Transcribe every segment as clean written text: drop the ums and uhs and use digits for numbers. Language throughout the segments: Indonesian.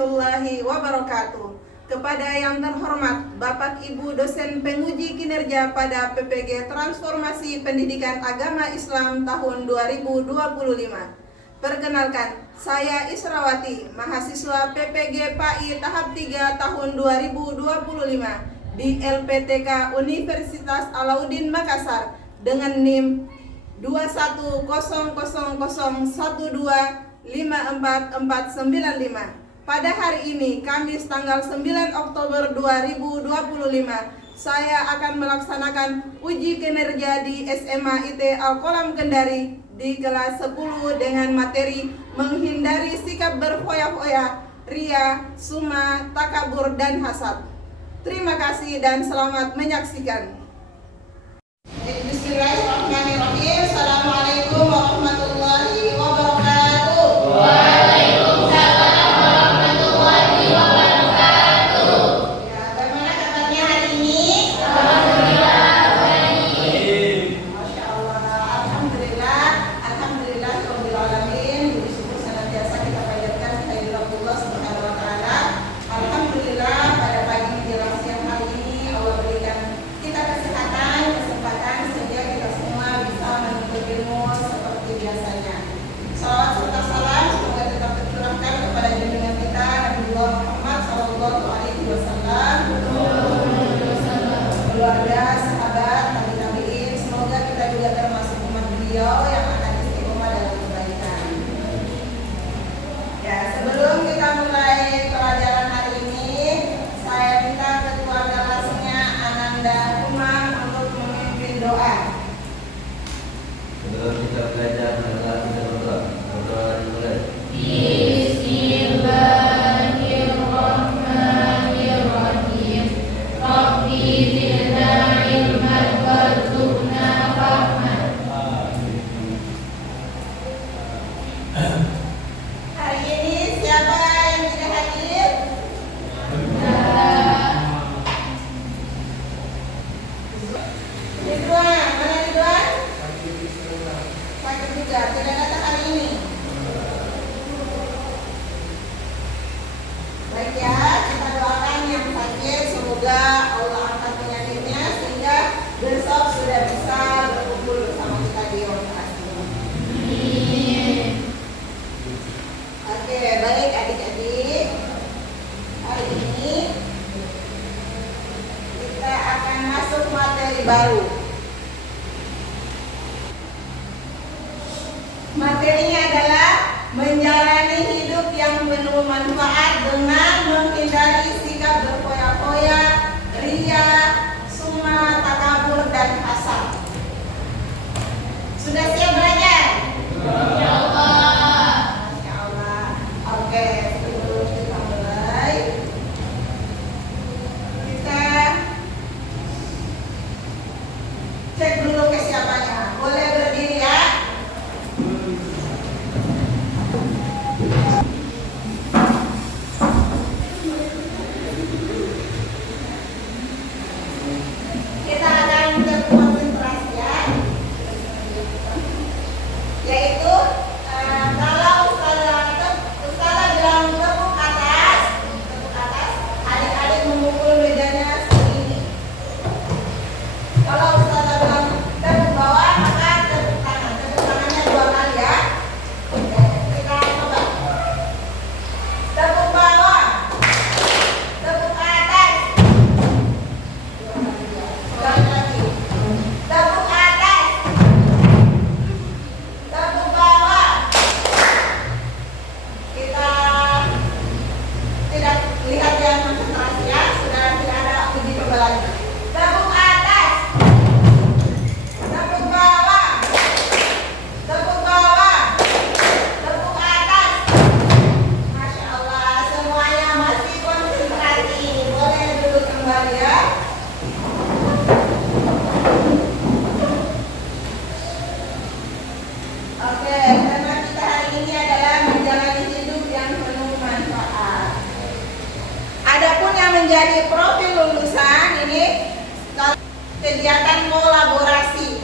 warahmatullahi wabarakatuh. Kepada yang terhormat Bapak Ibu dosen penguji kinerja pada PPG Transformasi Pendidikan Agama Islam tahun 2025. Perkenalkan, saya Israwati, mahasiswa PPG PAI tahap 3 tahun 2025 di LPTK Universitas Alauddin Makassar dengan NIM 21001215495. Pada hari ini, Kamis tanggal 9 Oktober 2025, saya akan melaksanakan uji kinerja di SMA IT Al-Qolam Kendari di kelas 10 dengan materi menghindari sikap berfoya-foya, ria, summa, takabur, dan hasad. Terima kasih dan selamat menyaksikan. Bismillahirrahmanirrahim. Assalamualaikum warahmatullahi wabarakatuh. Waalaikumsalam warahmatullahi wabarakatuh. Ya, bagaimana kabarnya hari ini? Alhamdulillah baik. Masya Allah, alhamdulillah, alhamdulillah rabbil alamin. Puji syukur senantiasa kita panjatkan kehadirat Allah Subhanahu wa taala. Alhamdulillah, pada pagi menjelang siang hari ini Allah berikan kita kesehatan, kesempatan sehingga kita semua bisa menuntut ilmu seperti biasanya. Salawat serta salam semoga tetap tercurahkan kepada junjungan kita Nabiullah Muhammad sallallahu alaihi wasallam, keluarga, sahabat, tabi'in. Semoga kita juga termasuk umat beliau yang akan istiqomah dalam kebaikan. Ya, sebelum kita mulai pelajaran hari ini, saya minta ketua kelasnya Ananda Umar untuk memimpin doa. Sebelum kita belajar, adalah kita berdoa. Berdoa dimulai. Bismillahirrahmanirrahim. Rabbi zidna ilman warzuqna fahman. Hari ini siapa yang tidak hadir? Ridwan, mana Ridwan? Sakit juga, tidak datang hari ini. Baik ya, kita doakan yang sakit semoga Allah angkat penyakitnya sehingga besok sudah bisa berkumpul bersama kita di lokasi. Oke, baik adik-adik. Hari ini kita akan masuk materi baru. Materinya adalah menjalani hidup yang penuh manfaat dengan menghindari sikap berfoya-foya, ria, summa, takabur, dan hasad. Sudah siap belajar? Insyaallah. Masya Allah. Oke, sebelum kita mulai, kita cek dulu kesiapannya. Boleh berdiri ya? Kita akan berkonsentrasi ya, yaitu kalau Ustazah bilang tepuk atas, adik-adik memukul mejanya seperti ini. Kalau Ustazah bilang tepuk bawah, maka tepuk tangannya 2 kali ya. Kita coba. Tepuk bawah, tepuk atas. Sekali lagi. Tepuk atas, tepuk bawah. Kita tidak lihat yang konsentrasi ya, sudah tidak ada uji coba lagi. Tepuk atas, tepuk bawah, tepuk bawah, tepuk atas. Masya Allah, semuanya masih konsentrasi. Boleh duduk kembali ya. Oke, tema kita hari ini adalah menjalani hidup yang penuh manfaat. Adapun yang menjadi profil lulusan ini kegiatan kolaborasi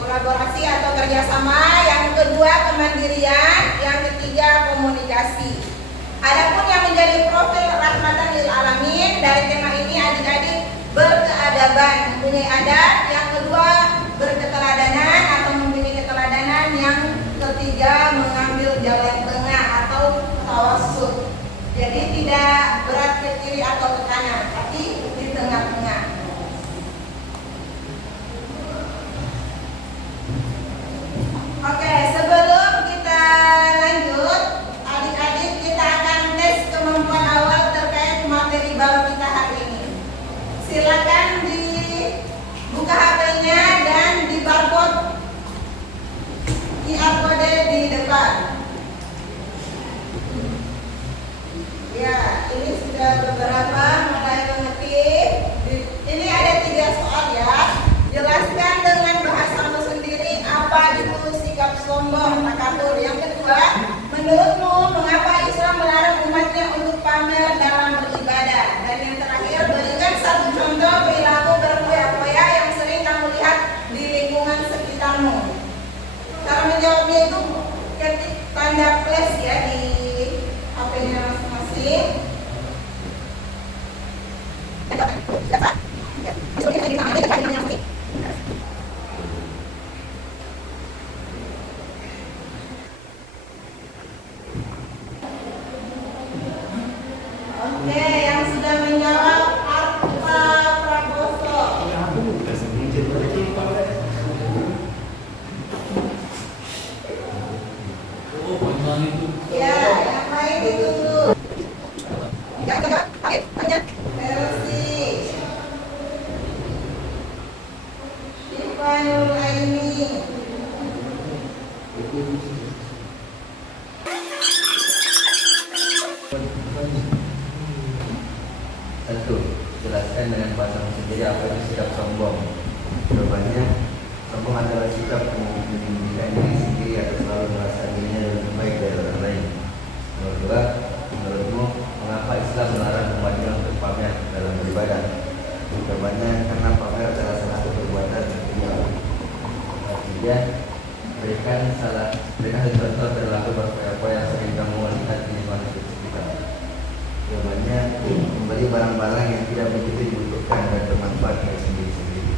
atau kerjasama, yang kedua kemandirian, yang ketiga komunikasi. Adapun yang menjadi profil adaban, mempunyai adab. Yang kedua, berketeladanan atau mempunyai keteladanan. Yang ketiga, mengambil jalan tengah atau tawassut. Jadi tidak berat ke kiri atau ke kanan, tapi di tengah-tengah. Oke, sebelum kita lanjut, adik-adik kita akan tes kemampuan awal terkait materi baru kita hari ini. Silakan dibuka HP-nya dan di barcode QR kode di depan. Ya, ini sudah beberapa mulai mengetik. Ini ada 3 soal ya. Jelaskan dengan bahasamu sendiri apa itu sikap sombong, takabur. Yang kedua, menurutmu mengapa Islam melarang umatnya untuk pamer dalam beribadah? Dan yang terakhir, berikan satu contoh perilaku berfoya-foya yang sering kamu lihat di lingkungan sekitarmu. Cara menjawabnya itu ketik tanda plus ya di HP-nya masing-masing. Oke, yang sudah menjawab Arta Prabowo. Ya, yang lain ditunggu. Versi Ifanul Aini. Satu, jelaskan dengan bahasamu sendiri apa itu sikap sombong. Jawabannya, sombong adalah sikap meninggikan diri sendiri atau selalu merasa dirinya lebih baik dari orang lain. Nomor 2, menurutmu mengapa Islam melarang umatnya untuk pamer dalam beribadah? Jawabannya, karena pamer adalah salah satu perbuatan yang Nomor 3, berikan satu contoh perilaku berfoya-foya yang sering kamu lihat di lingkungan sekitar. Jawabannya, membeli barang-barang yang tidak begitu dibutuhkan dan bermanfaat bagi sendiri-sendiri.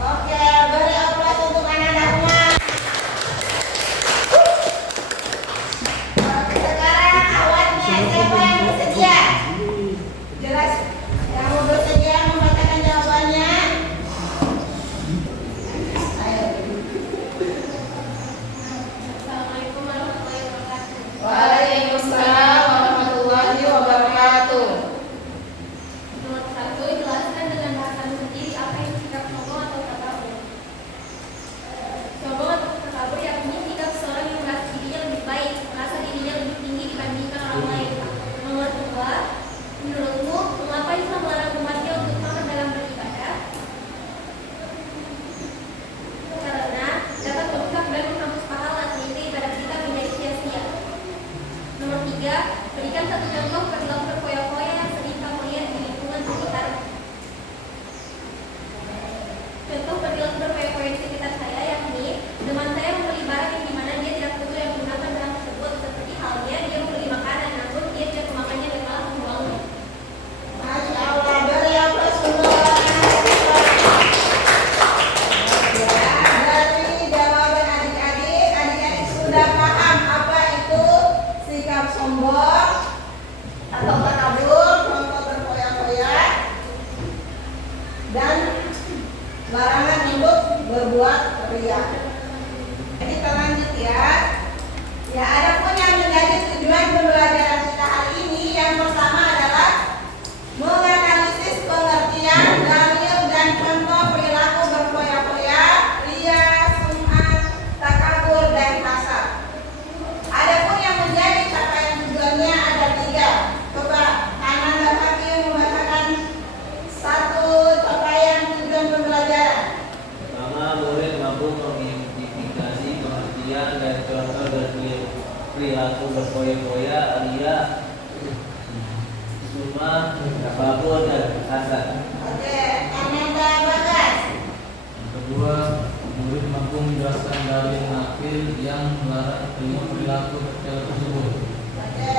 Oke, beri aplaus untuk anak Rahma. Sekarang awalnya siapa yang bersedia? Jelas, yang mau bersedia membacakan jawabannya. Ayo. Assalamualaikum warahmatullahi wabarakatuh. Waalaikumsalam warahmatullahi wabarakatuh. Nomor 1, jelaskan dengan bahasamu sendiri apa itu sikap sombong atau takabur. Sombong atau takabur yakni sikap seorang yang merasa dirinya lebih baik, merasa dirinya lebih tinggi dibandingkan orang lain. Nomor 2, menurutmu mengapa Islam melarang umatnya untuk pamer dalam beribadah? Karena dapat merusak dan menghapus pahala sehingga ibadah kita menjadi sia-sia. Nomor 3, berikan satu contoh perilaku berfoya-foya yang sering kamu lihat di lingkungan sekitar. Contoh perilaku berfoya-foya di sekitar saya yakni teman saya membeli barang yang dimana dia tidak perlu yang menggunakan barang tersebut, seperti halnya dia membeli makanan namun dia tidak memakannya dan malah membuangnya. Masya Allah, beri aplaus untuk ya, dari jawaban adik-adik sudah paham apa itu sikap sombong atau takabur, contoh berfoya-foya, dan larangan untuk berbuat riya. Jadi kita lanjut ya. Ya, adapun yang menjadi tujuan pembelajaran kita hari ini, yang pertama adalah menganalisis pengertian dalil dan contoh perilaku berfoya-foya, riya, sum'ah, takabur, dan hasad. Adapun yang menjadi capaian tujuannya ada 3. Coba Anak dan Hakim membacakan satu capaian tujuan pembelajaran. Pertama, murid mampu mengidentifikasi pengertian dan contoh dari perilaku berfoya-foya, riya, sum'ah, takabur, dan hasad. Oke, Ananda Bagas. Yang kedua, murid mampu menjelaskan dalil nakil yang melarang perilaku kecil tersebut. Oke,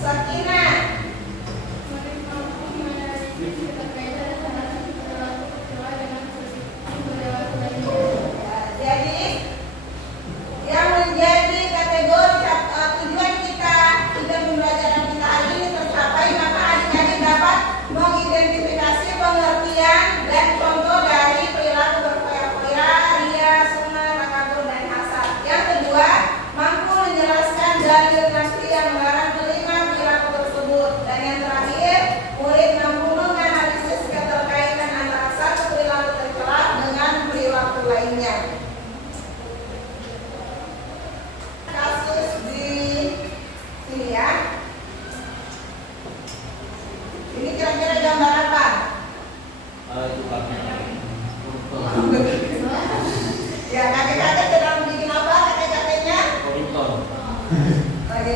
Sakina. Murid mampu menganalisis keterkaitan antara perilaku berfoya-foya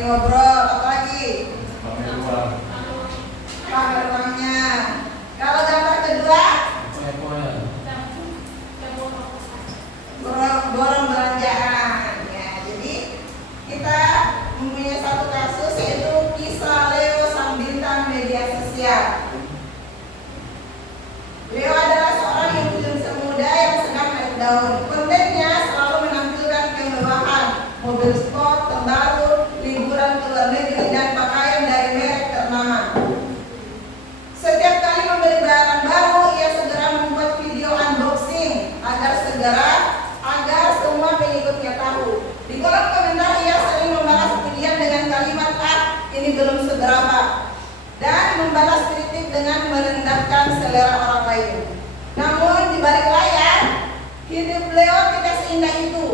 ngobrol, apalagi pamer uang, pamer uangnya. Kalau gambar kedua, foya-foya, borong belanjaan. Ya, jadi kita mempunyai satu kasus yaitu kisah Leo sang bintang media sosial. Leo adalah seorang influencer muda yang sedang naik daun. Kontennya selalu menampilkan kemewahan, mobil sport terbaru, liburan ke luar negeri, dan pakaian dari merek ternama. Setiap kali membeli barang baru, ia segera membuat video unboxing agar semua pengikutnya tahu. Di kolom komentar ia sering membalas pujian dengan kalimat ini belum seberapa, dan membalas kritik dengan merendahkan selera orang lain. Namun di balik layar, hidup Leo tidak seindah itu.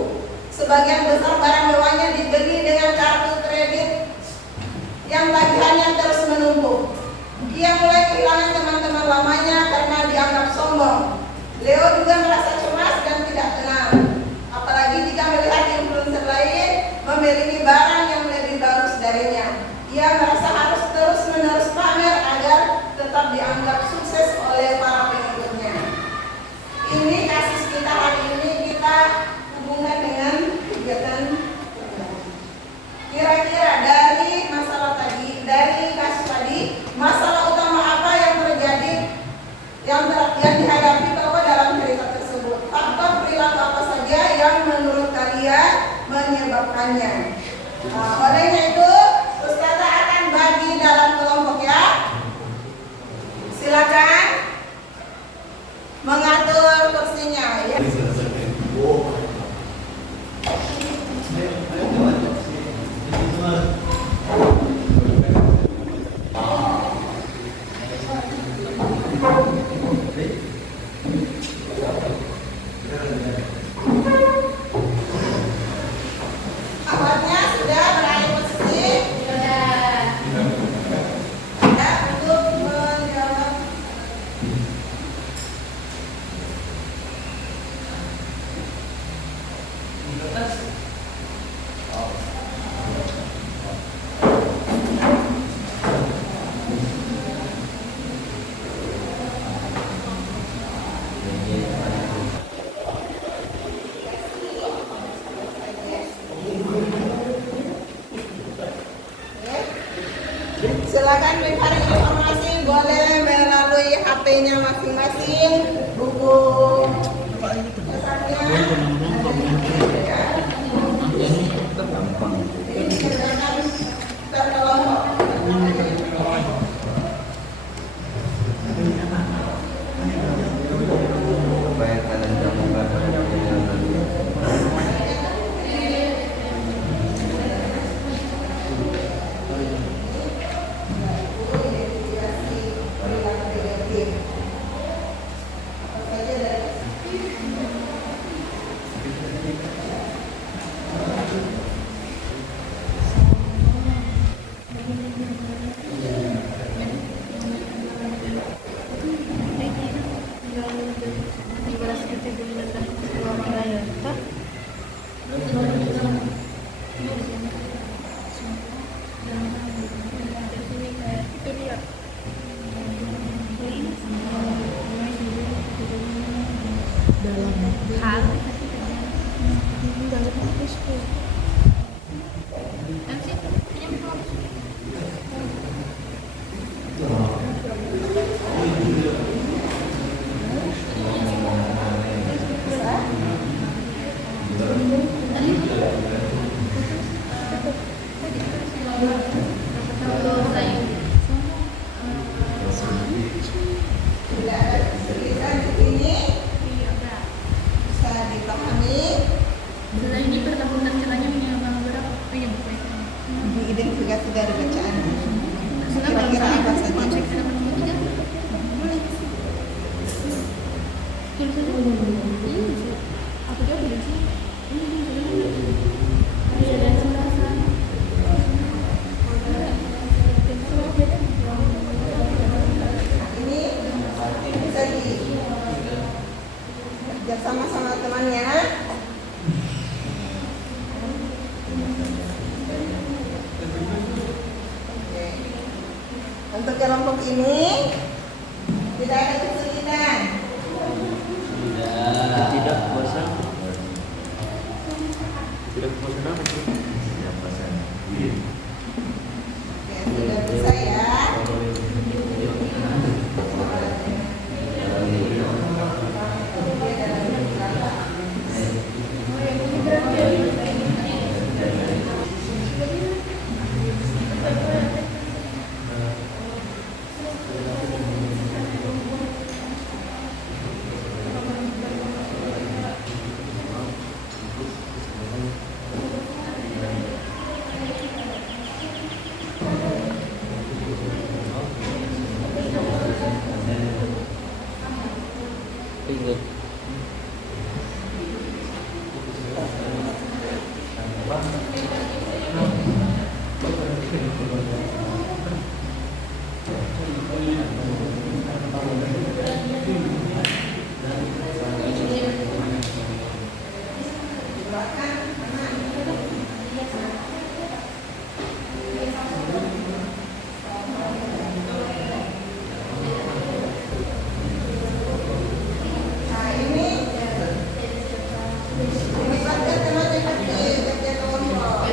Sebagian besar barang mewahnya dibeli dengan kartu kredit yang tagihannya terus menumpuk. Ia mulai kehilangan teman-teman lamanya karena dianggap sombong. Leo juga merasa cemas dan tidak tenang, apalagi jika melihat influencer lain memiliki barang yang lebih bagus darinya. Ia merasa harus terus-menerus pamer agar tetap dianggap sukses oleh para pengikutnya. Ini kasus kita hari ini, kita hubungkan dengan kegiatan. Kira-kira dari masalah tadi, dari kasus tadi, masalah utama apa yang terjadi, yang dihadapi bahwa dalam cerita tersebut? Faktor perilaku apa saja yang menurut kalian menyebabkannya? Nah, olehnya itu, Ustazah akan bagi dalam kelompok ya. Silakan mengatur kursinya ya. Akhwatnya sudah beralih posisi? Sudah. Ya, untuk menjawab. Silakan pribadi informasi boleh melalui HP-nya masing-masing, buku pesannya. Ini silakan terkelompok. Apa yang kalian temukan pada perjalanan ini? Tidak ada kesulitan di sini, bisa dipahami. Selain ini pertemuan caranya menyamakan berapa? Punya buku itu. Diidentifikasi dari bacaan. Kira-kira apa saja? Ini bisa kerja sama temannya. Untuk kelompok ini tidak ada kesulitan. Sudah. Tidak bosan. Tidak bosan apa sih? Tidak bosan. Oke, sudah bisa ya. Ingat. Nah, ini dilibatkan teman-teman kerja kelompok.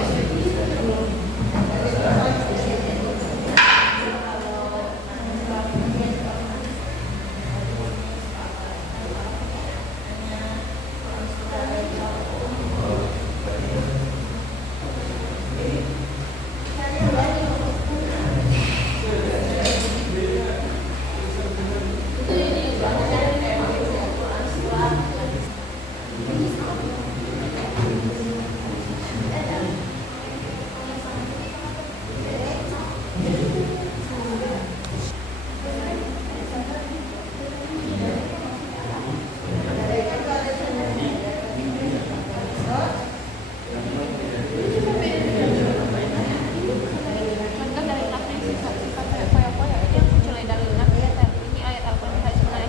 Contoh dari lafaz sifat-sifat foya-foya ini yang muncul dalam ayat ini ayat Al-Quran sebenarnya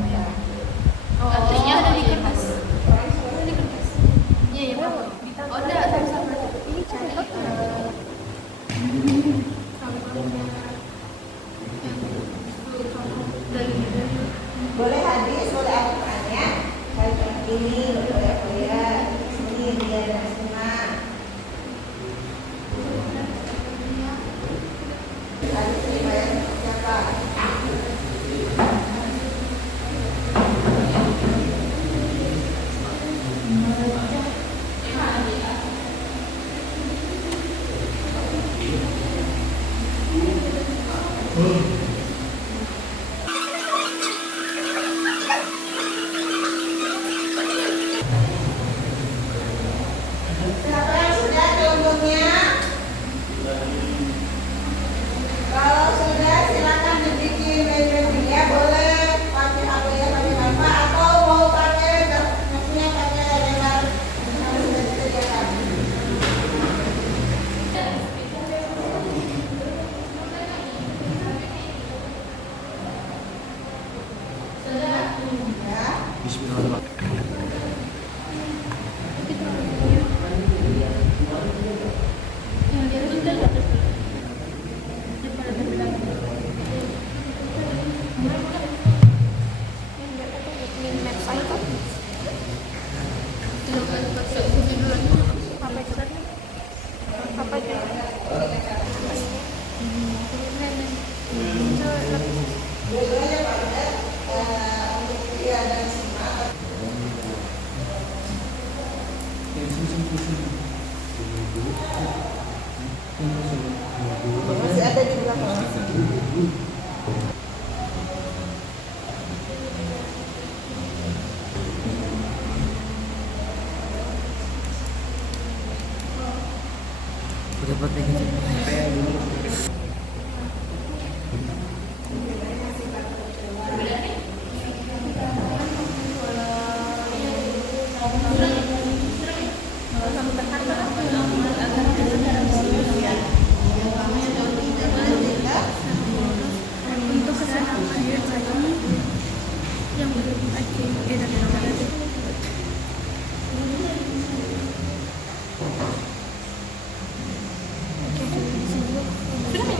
foya. Artinya ada di kertas. Di kertas. Iya, iya. Oh, enggak, sama-sama. Ini contoh. Boleh hadis, boleh Al-Qur'annya. Kali ini berfoya-foya, ini dia dan semua. Hadis riwayat siapa? Siapa yang sudah kelompoknya? Kalau sudah silakan dibikin media, boleh pakai HP ya, pakai Bapak, atau mau pakai maksudnya pakai lembar yang sudah disediakan. Ya. Dua-duanya pada untuk pria dan semua. Masih ada di belakang. Sudah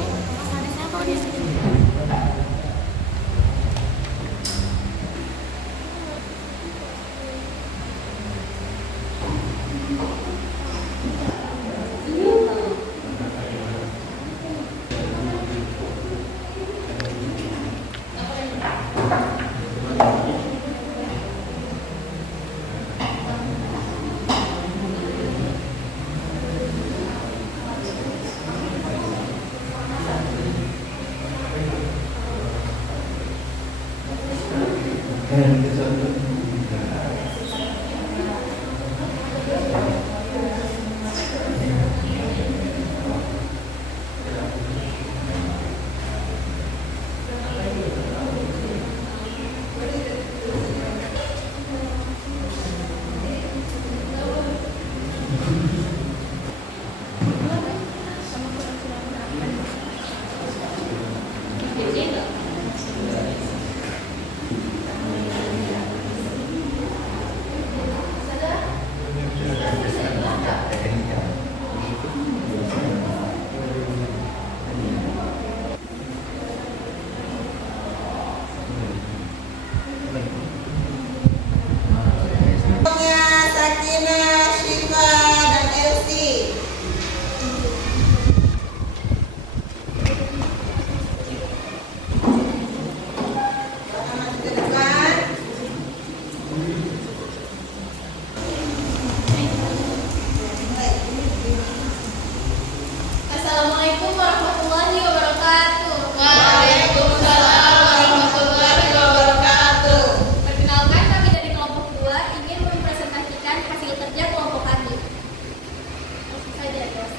Sakinah, Syifa, dan Elsie. Selamat ke depan. Assalamualaikum warahmatullahi wabarakatuh. Waalaikumsalam warahmatullahi wabarakatuh. Perkenalkan, kami dari kelompok 2 ingin mempresentasikan hasil kerja kelompok kami. Langsung saja, guys.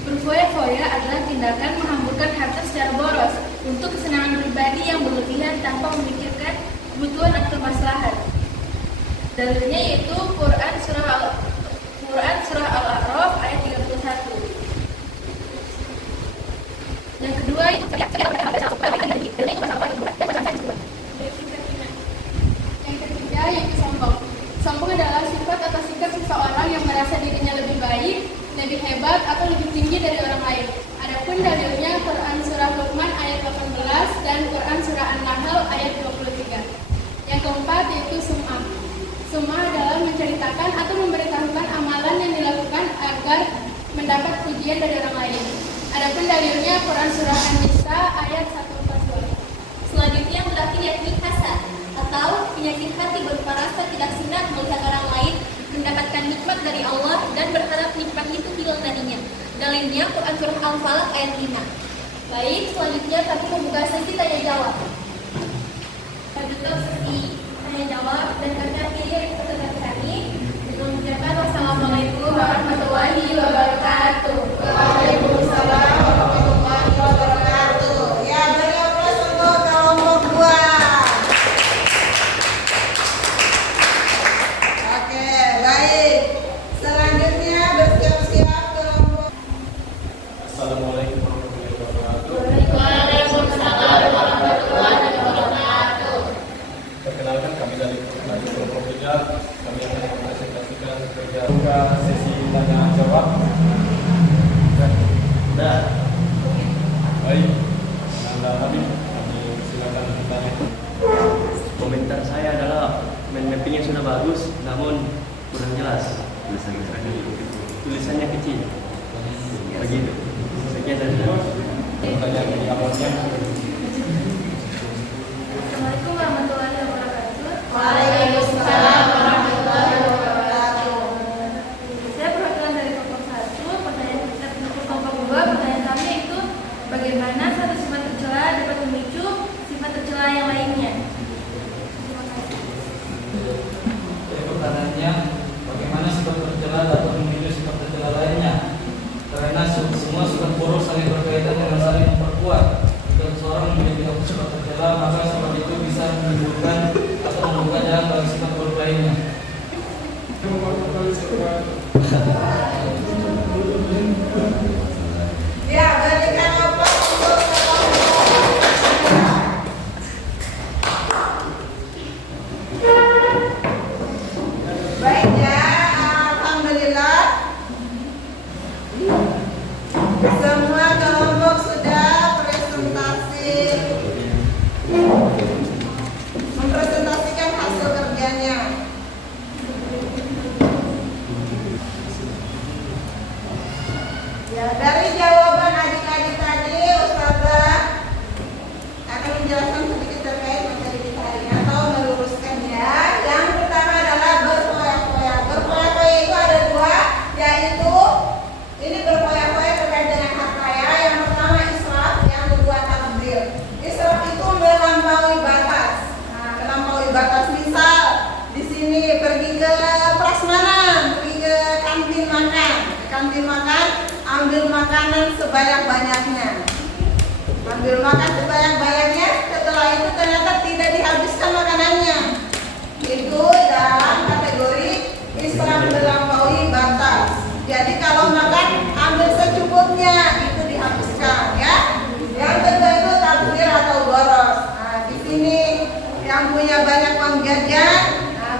Berfoya-foya adalah tindakan menghamburkan harta secara boros untuk kesenangan pribadi yang berlebihan tanpa memikirkan kebutuhan atau maslahat. Dalilnya yaitu Quran surah Al-A'raf ayat 31. Yang kedua Yang ketiga yaitu sombong. Sombong adalah sifat atau sikap seseorang yang merasa dirinya lebih baik, lebih hebat atau lebih tinggi dari orang lain. Adapun dalilnya Quran surah Luqman ayat 18 dan Quran surah An-Nahl ayat 23. Yang keempat yaitu sum'ah. Sum'ah adalah menceritakan atau memberitahukan amalan yang dilakukan agar mendapat pujian dari orang lain. Adapun dalilnya Quran surah An-Nisa ayat 142. Selanjutnya yang terakhir yakni hasad atau penyakit hati berupa rasa tidak senang melihat orang lain mendapatkan nikmat dari Allah dan berharap nikmat itu hilang darinya. Dalilnya Quran surah Al-Falaq ayat 5. Baik, selanjutnya kami membuka sesi tanya jawab. Kami tutup sesi tanya jawab dan kami akhiri pertemuan kami dengan mengucapkan wassalamualaikum warahmatullahi wabarakatuh. Waalaikumsalam warahmatullahi wabarakatuh. Ya, beri aplaus untuk kelompok 2. Oke, baik. Selanjutnya bersiap-siap kelompok. Assalamualaikum warahmatullahi wabarakatuh. Waalaikumsalam warahmatullahi wabarakatuh. Perkenalkan, kami dari kelompok 3. Kami akan mempresentasikan kerja buka sesi tanya jawab. Baik, Anda Habib, kami silakan bertanya. Komentar saya adalah mappingnya sudah bagus, namun kurang jelas. Tulisannya kecil. Begitu. Sekian dari saya. Pertanyaan dari awalnya. Assalamualaikum warahmatullahi wabarakatuh. Waalaikumsalam warahmatullahi wabarakatuh. Saya perwakilan dari kelompok 1. Pertanyaan kita untuk kelompok 2, pertanyaan kami itu bagaimana satu sifat tercela dapat memicu sifat tercela yang lainnya. Terima kasih. Jadi pertanyaannya, bagaimana sifat tercela dapat memicu sifat tercela lainnya? Karena semua sifat buruk saling berkaitan dengan saling memperkuat. Jika seseorang memiliki sifat tercela, maka sifat itu bisa menimbulkan atau membuka jalan bagi sifat buruk lainnya. Ya, berikan aplaus untuk kelompok 2. Baik ya, alhamdulillah. Semua kelompok sudah mempresentasikan hasil kerjanya. Ya, dari jawaban adik-adik tadi, Ustazah akan menjelaskan sedikit terkait materi kita hari ini atau meluruskannya. Yang pertama adalah berfoya-foya. Berfoya-foya itu ada 2, yaitu ini berfoya-foya terkait dengan harta kantin makan, ambil makanan sebanyak-banyaknya. Ambil makan sebanyak-banyaknya, setelah itu ternyata tidak dihabiskan makanannya. Itu dalam kategori israf melampaui batas. Jadi kalau makan ambil secukupnya, itu dihabiskan ya. Yang kedua itu tabdzir atau boros. Nah, di sini yang punya banyak uang jajan,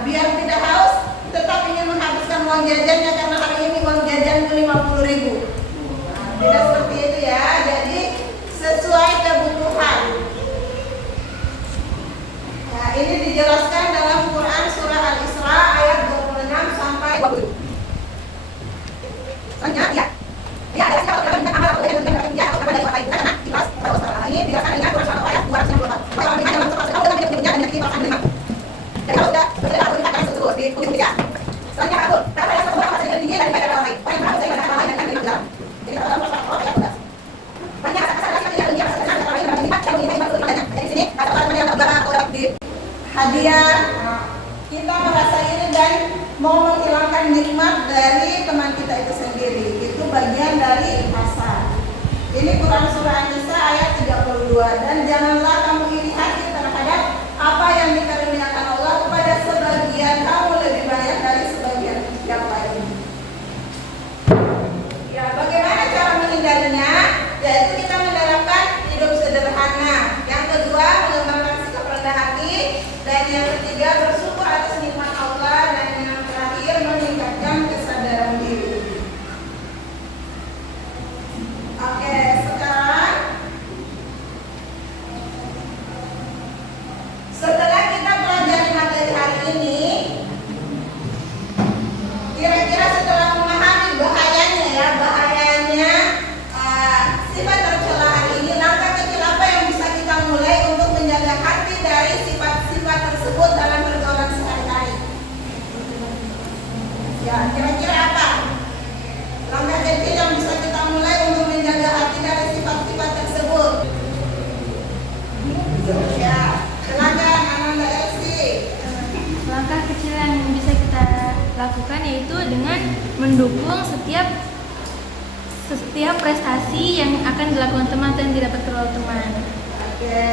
biar tidak haus, tetap ingin menghabiskan uang jajannya karena hari ini uang jajan itu 50.000. Tidak seperti itu ya. Jadi sesuai kebutuhan. Nah, ini dijelaskan dalam Quran surah Al-Isra ayat 26 sampai 27. Selanjutnya, ya ada siapa yang amal atau yang dia atau dari orang lain karena jelas bahwa ini dijelaskan dengan Quran surah ayat 264. Kalau ini dalam surah kalau tidak punya dan kita akan dengar. Jadi kalau sudah berada di atas tersebut di ujung tiga. Selanjutnya aku, karena ada sebuah apa yang tinggi daripada orang lain. Paling berapa saya orang lain yang di dalam. Jadi kalau dalam surah ayat 12. Banyak asal-asal yang tinggi asal-asal orang lain yang dilihat dan menilai maksud maknanya. Jadi sini ada orang yang berapa atau di hadiah. Kita merasa iri dan mau menghilangkan nikmat dari teman kita itu sendiri. Itu bagian dari hasad. Ini Quran surah An-Nisa ayat 32. Dan janganlah kamu iri hati terhadap apa yang dikaruniakan Allah kepada sebagian kamu lebih banyak dari sebagian yang lain. Ya, bagaimana cara menghindarinya? Yaitu kita menerapkan hidup sederhana. Yang kedua, mengembangkan sikap rendah hati. Dan yang ketiga, bersyukur atas nikmat Allah. Dan yang terakhir, meningkatkan kesadaran diri. Oke, sekarang setelah kita pelajari materi hari ini, kira-kira setelah memahami bahayanya ya, sifat tercela hari ini, langkah kecil apa yang bisa kita mulai untuk menjaga hati dari sifat-sifat tersebut dalam pergaulan sehari-hari? Ya, kira-kira apa? Langkah kecil yang bisa kita mulai untuk menjaga hati dari sifat-sifat tersebut. Ya, silakan Ananda Elsi. Langkah kecil yang bisa kita lakukan yaitu dengan mendukung setiap prestasi yang akan dilakukan teman dan didapatkan oleh teman. Oke,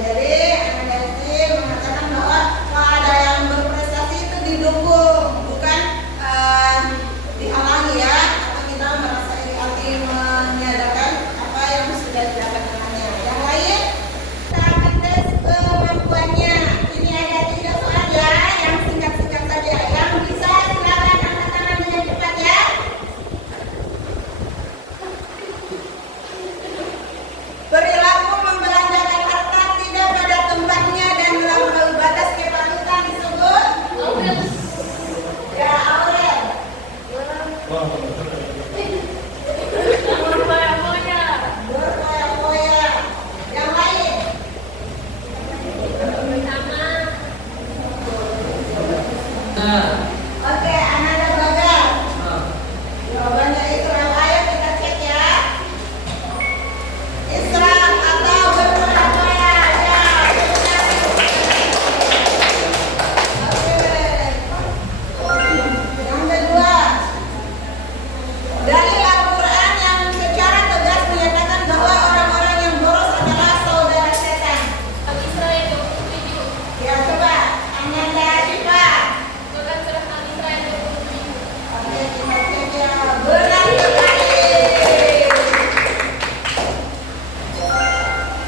jadi Ananda Elsi mengatakan bahwa kalau ada yang berprestasi itu didukung, bukan dihalangi ya. Atau kita merasa iri hati menyadarkan apa yang sudah didapat temannya. Yang lain, kita tes kemampuannya. Ini ada 3 soal ya, yang singkat-singkat saja. Yang bisa silakan angkat tangan dengan cepat ya. Perilaku membelanjakan harta tidak pada tempatnya dan melampaui batas kepatutan disebut ya, Aurel. Berfoya-foya. Yang lain? Oke, Ananda Bagal. Jawabannya Israel. Ayo kita cek ya. Israel atau berfoya-foya? Ya, oke. Yang kedua, dalil Al-Quran yang secara tegas menyatakan bahwa orang-orang yang boros adalah saudara setan. Ya, coba Ananda Syifa. Oke, kita cek ya. Benar sekali.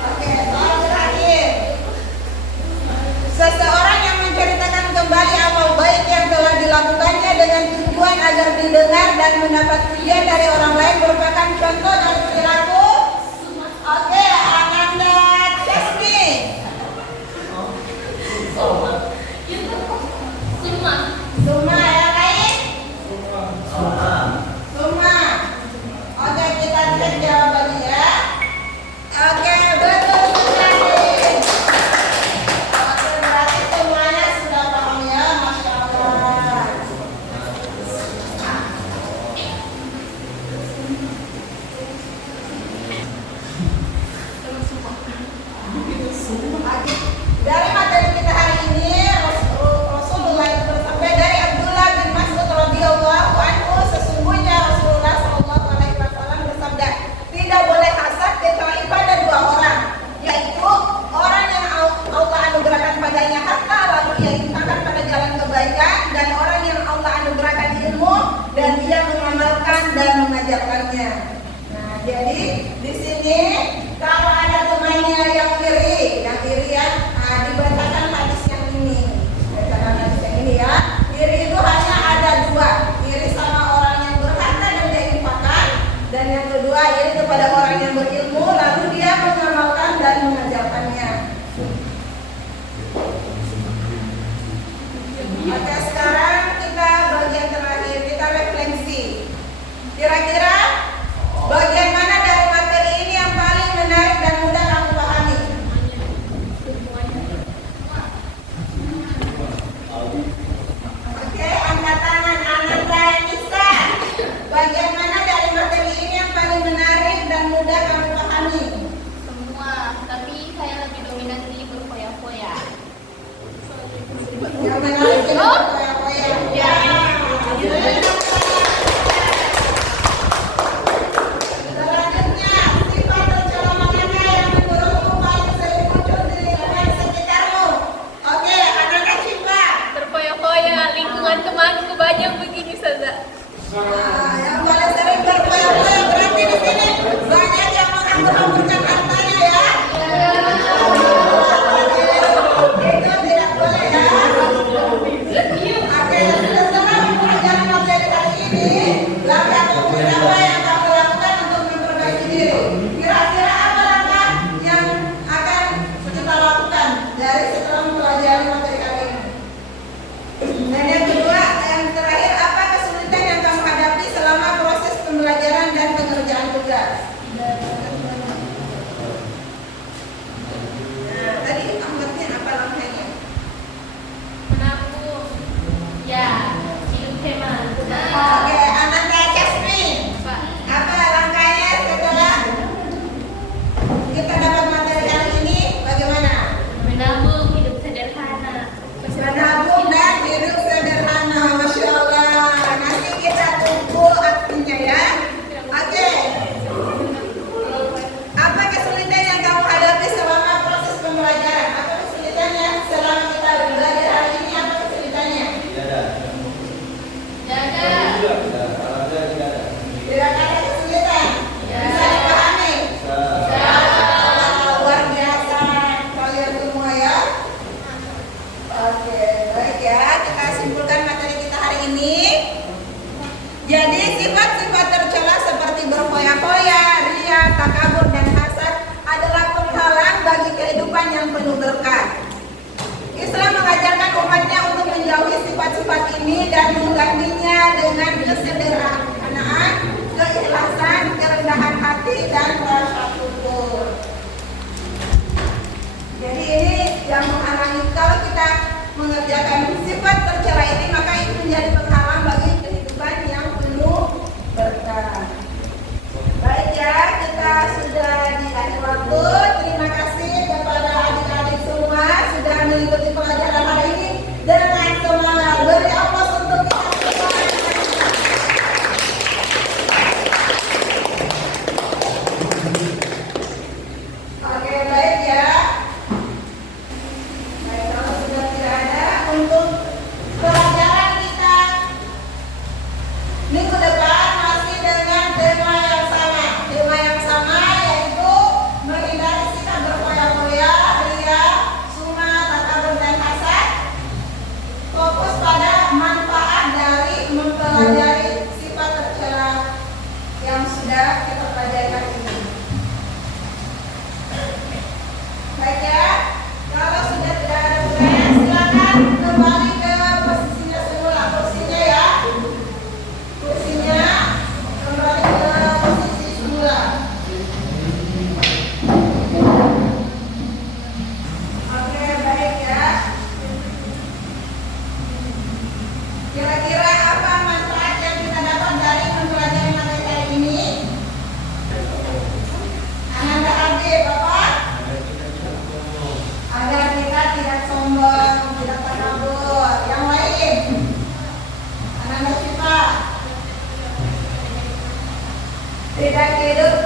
Oke, soal terakhir. Seseorang yang menceritakan kembali amal baik yang telah dilakukannya dengan tujuan agar didengar dan mendapat pujian dari orang lain merupakan contoh dari perilaku. Oke, Ananda Chesmi. Suma yang lain? Suma. Oke, kita cek jawabannya ya. Oke, betul sekali. Oke, berarti semuanya sudah paham ya, Masya Allah. dan ia mengamalkan dan mengajarkannya. Nah, jadi di sini kalau ada temannya yang iri ya, dibacakan hadis yang ini. Bacakan hadis yang ini ya. Iri itu hanya ada dua, iri sama orang yang berharta dan dia infakkan, dan yang kedua iri kepada orang yang berilmu lalu dia mengamalkan dan mengajarkannya. Oke, sekarang kita bagian terakhir, kita refleksi. Kira-kira bagian mana dari materi ini yang paling menarik dan mudah kamu pahami? Oke, angkat tangan Ananda Nisa. Bagian mana dari materi ini yang paling menarik dan mudah kamu pahami? Semua, tapi saya lebih dominan di berfoya-foya. Yang menarik itu koya-koya. Ya. Selanjutnya, sifat tercela mana yang menurutmu paling sering muncul di lingkungan sekitarmu? Oke, Ananda Cipa. Berfoya-foya, lingkungan temanku banyak begini saja. Nah, yang paling sering berfoya-foya berarti di sini banyak yang menghambur-hamburkan hartanya ya. Itu tidak boleh ya. Oke, setelah mempelajari materi kali ini, langkah konkret apa yang kamu lakukan untuk memperbaiki diri? Kira-kira apa langkah yang akan kita lakukan dari setelah mempelajari materi kali ini? Dan yang kedua, yang terakhir, apa kesulitan yang kamu hadapi selama proses pembelajaran dan pengerjaan tugas? Nah, tadi angkatnya apa langkahnya? Menabung. Ya, hidup hemat. Oke, Ananda Jasmine. Pak. Apa langkahnya setelah kita dapat materi kali ini? Bagaimana? Menabung, hidup sederhana. Menabung dan hidup sederhana. Masya Allah. Nanti kita tunggu aksinya ya. Oke. Apa kesulitan yang kamu hadapi selama proses pembelajaran? Apa kesulitannya selama kita belajar hari ini? Apa kesulitannya? Jaga. Tidak ada kesulitan. Bisa dipahami? Luar biasa kalian semua ya. Oke, baik ya. Kita simpulkan materi kita hari ini. Jadi sifat-sifat tercela seperti berfoya-foya, ria, takabur, dan hasad adalah penghalang bagi kehidupan yang penuh berkah. Islam mengajarkan umatnya untuk menjauhi sifat-sifat ini dan menggantinya dengan kesederhanaan, keikhlasan, kerendahan hati, dan rasa syukur. Jadi ini yang menghalangi kalau kita mengerjakan sifat tercela ini, maka itu menjadi penghalang bagi kehidupan yang penuh berkah. Baik ya, kita sudah di akhir waktu. Terima kasih kepada adik-adik semua sudah mengikuti pelajaran hari ini dengan semangat. Beri aplaus untuk kita semua. Oke, baik ya. Baik, kalau sudah tidak ada untuk pelajaran kita minggu depan masih dengan tema yang sama. Tema yang sama yaitu menghindari sikap berfoya-foya, ria, sum'ah, takabur, dan hasad. Fokus pada manfaat dari mempelajari sifat tercela yang sudah kita pelajari hari ini. Baik ya, kalau sudah tidak ada pertanyaan silakan kembali ke posisinya semula, kursinya ya. Kursinya kembali ke posisi semula. Oke, baik ya. Kira-kira apa manfaat yang kita dapat dari mempelajari materi kali ini? Ananda Abdi, Bapak? Agar kita tidak sombong, tidak takabur. Yang lain? Ananda Cipa? Tidak hidup